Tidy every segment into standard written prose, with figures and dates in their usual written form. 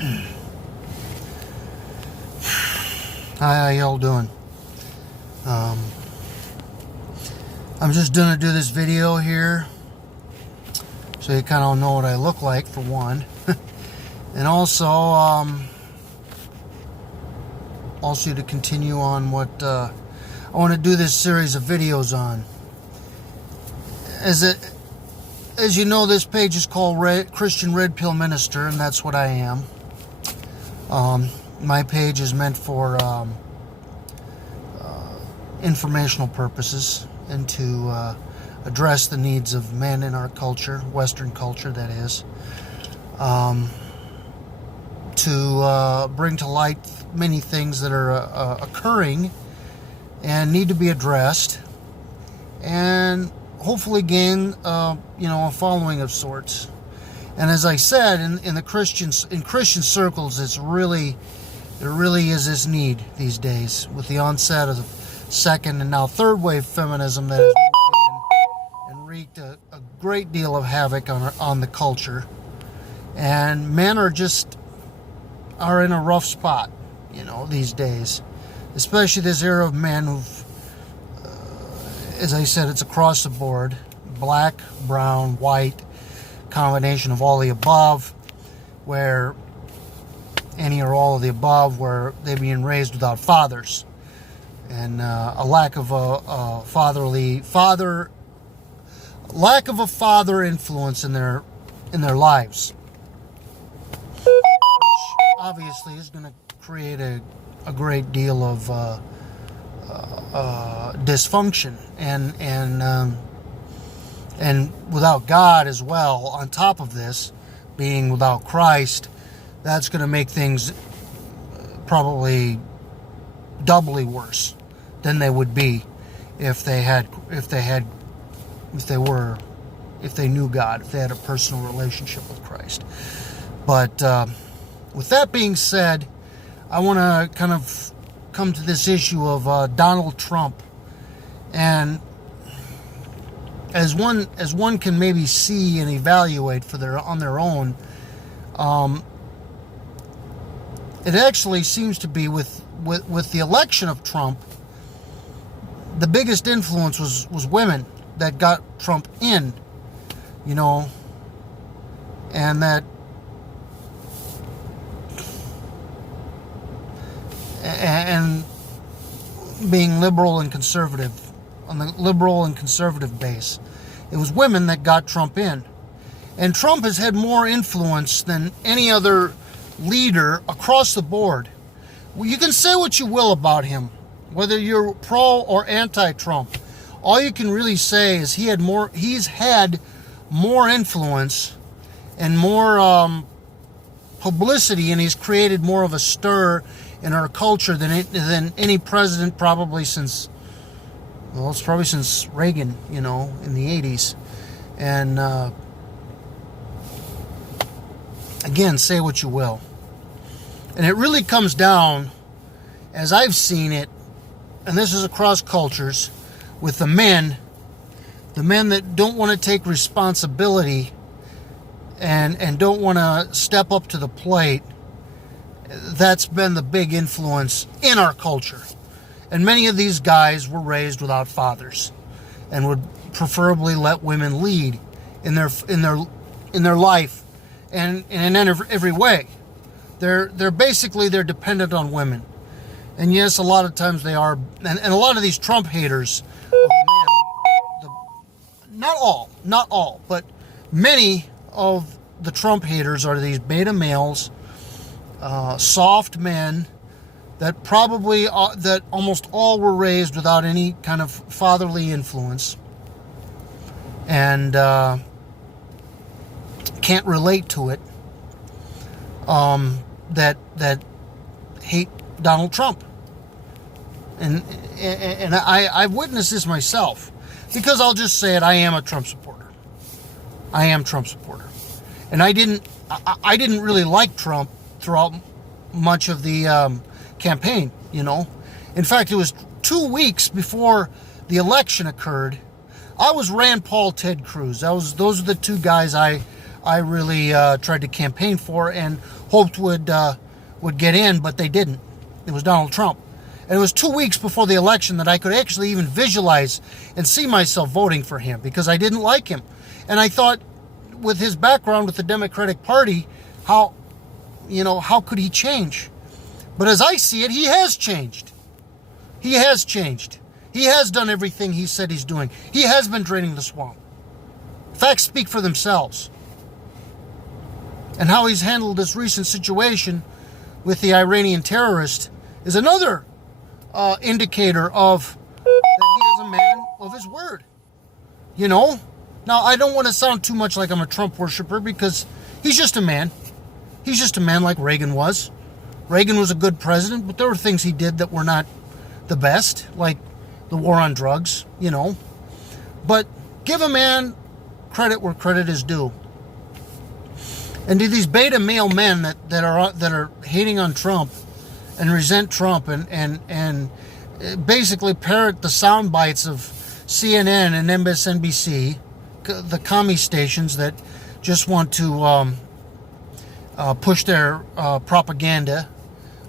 Hi, how y'all doing? I'm just gonna do this video here so you kind of know what I look like, for one. And also to continue on what I want to do this series of videos on. As you know, this page is called Christian Red Pill Minister, and that's what I am. My page is meant for informational purposes and to address the needs of men in our culture, Western culture that is, to bring to light many things that are occurring and need to be addressed, and hopefully gain a following of sorts. And as I said, in Christian circles, there really is this need these days, with the onset of the second and now third wave feminism that has moved in and wreaked a great deal of havoc on the culture. And men are in a rough spot, these days, especially this era of men who've, as I said, it's across the board, black, brown, white, combination of all the above, where any or all of the above, where they're being raised without fathers, and a lack of a father influence in their lives, which obviously is going to create a great deal of dysfunction and without God as well. On top of this, being without Christ, that's going to make things probably doubly worse than they would be if they knew God, if they had a personal relationship with Christ. But with that being said, I want to kind of come to this issue of Donald Trump. And as one can maybe see and evaluate on their own, it actually seems to be with the election of Trump, the biggest influence was women that got Trump in, and that and being liberal and conservative, on the liberal and conservative base, it was women that got Trump in. And Trump has had more influence than any other leader across the board. Well, you can say what you will about him, whether you're pro or anti-Trump. All you can really say is he's had more influence and more publicity, and he's created more of a stir in our culture than any president probably since Reagan, in the 80s. And again, say what you will. And it really comes down, as I've seen it, and this is across cultures, with the men that don't want to take responsibility and don't want to step up to the plate. That's been the big influence in our culture. And many of these guys were raised without fathers and would preferably let women lead in their life and in every way. They're dependent on women. And yes, a lot of times they are, and a lot of these Trump haters of men, not all, but many of the Trump haters are these beta males, soft men that probably that almost all were raised without any kind of fatherly influence, and can't relate to it. That hate Donald Trump, and I've witnessed this myself, because I'll just say it. I am a Trump supporter. And I didn't really like Trump throughout much of the campaign, In fact, it was 2 weeks before the election occurred. I was Rand Paul, Ted Cruz. Those are the two guys I I really tried to campaign for and hoped would get in, but they didn't. It was Donald Trump. And it was 2 weeks before the election that I could actually even visualize and see myself voting for him because I didn't like him. And I thought, with his background with the Democratic Party, how could he change? But as I see it, he has changed. He has changed. He has done everything he said he's doing. He has been draining the swamp. Facts speak for themselves. And how he's handled this recent situation with the Iranian terrorist is another indicator of that he is a man of his word. Now, I don't want to sound too much like I'm a Trump worshiper because he's just a man. He's just a man like Reagan was. Reagan was a good president, but there were things he did that were not the best, like the war on drugs, But give a man credit where credit is due. And to these beta male men that are hating on Trump and resent Trump and basically parrot the sound bites of CNN and MSNBC, the commie stations that just want to push their propaganda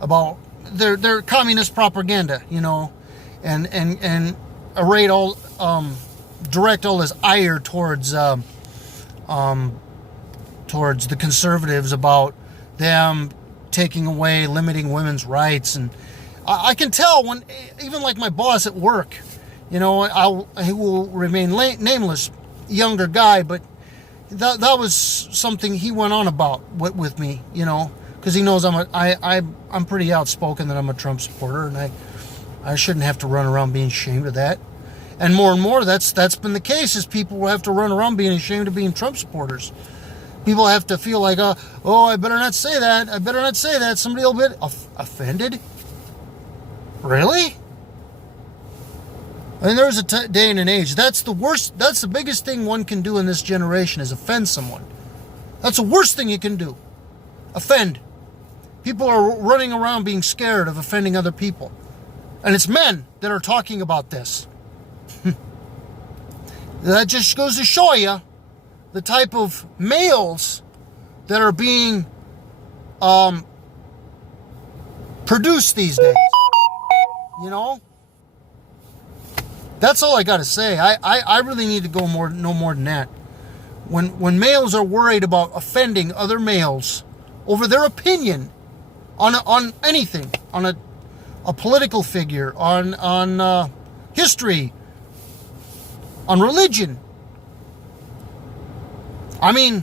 about their communist propaganda, and array all direct all this ire towards the conservatives about them taking away, limiting women's rights. And I can tell when, even like my boss at work, he will remain nameless, younger guy, but that was something he went on about with me, because he knows I'm pretty outspoken that I'm a Trump supporter, and I shouldn't have to run around being ashamed of that. And more, that's been the case, is people will have to run around being ashamed of being Trump supporters. People have to feel like, I better not say that. I better not say that. Somebody will get offended. Really? I mean, there's a day and an age. That's the worst. That's the biggest thing one can do in this generation, is offend someone. That's the worst thing you can do. Offend. People are running around being scared of offending other people. And it's men that are talking about this. That just goes to show you the type of males that are being produced these days. That's all I got to say. I really need to no more than that. When males are worried about offending other males over their opinion on anything, on a political figure, on history, on religion. I mean,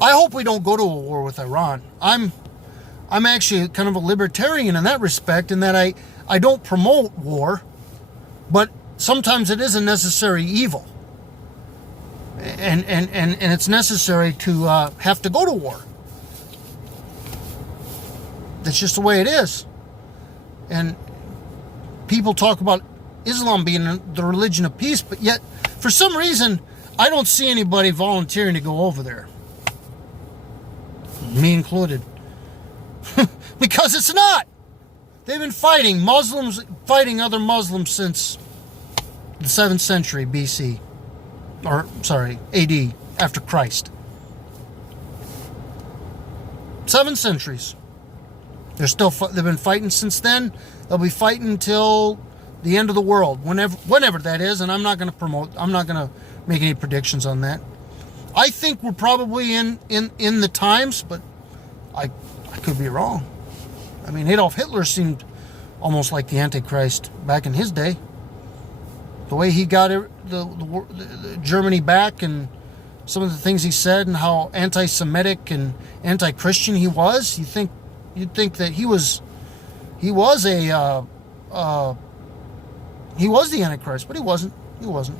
I hope we don't go to a war with Iran. I'm actually kind of a libertarian in that respect, in that I don't promote war, but sometimes it is a necessary evil. And it's necessary to have to go to war. That's just the way it is. And people talk about Islam being the religion of peace, but yet, for some reason, I don't see anybody volunteering to go over there. Me included. Because it's not. They've been fighting other Muslims since the 7th century BC. AD, after Christ. 7 centuries. They've been fighting since then. They'll be fighting until the end of the world, whenever that is, and I'm not going to make any predictions on that. I think we're probably in the times, but I could be wrong. I mean, Adolf Hitler seemed almost like the Antichrist back in his day. The way he got the Germany back, and some of the things he said, and how anti-Semitic and anti-Christian he was, you'd think that he was the Antichrist, but he wasn't. He wasn't.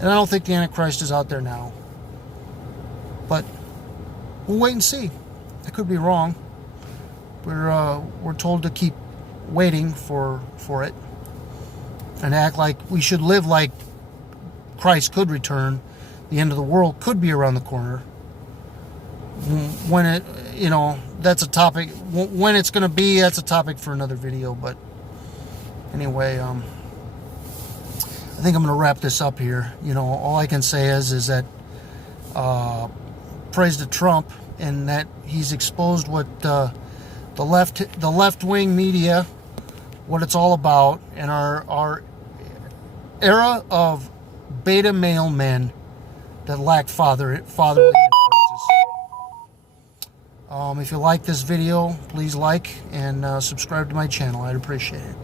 And I don't think the Antichrist is out there now. But we'll wait and see. I could be wrong. We're told to keep waiting for it, and act like we should live like Christ could return. The end of the world could be around the corner. When it, that's a topic. When it's going to be, that's a topic for another video. But anyway, I think I'm going to wrap this up here. All I can say is that praise to Trump, and that he's exposed what the left-wing media, what it's all about, and our era of beta male men that lack fatherly influences. If you like this video, please like and subscribe to my channel. I'd appreciate it.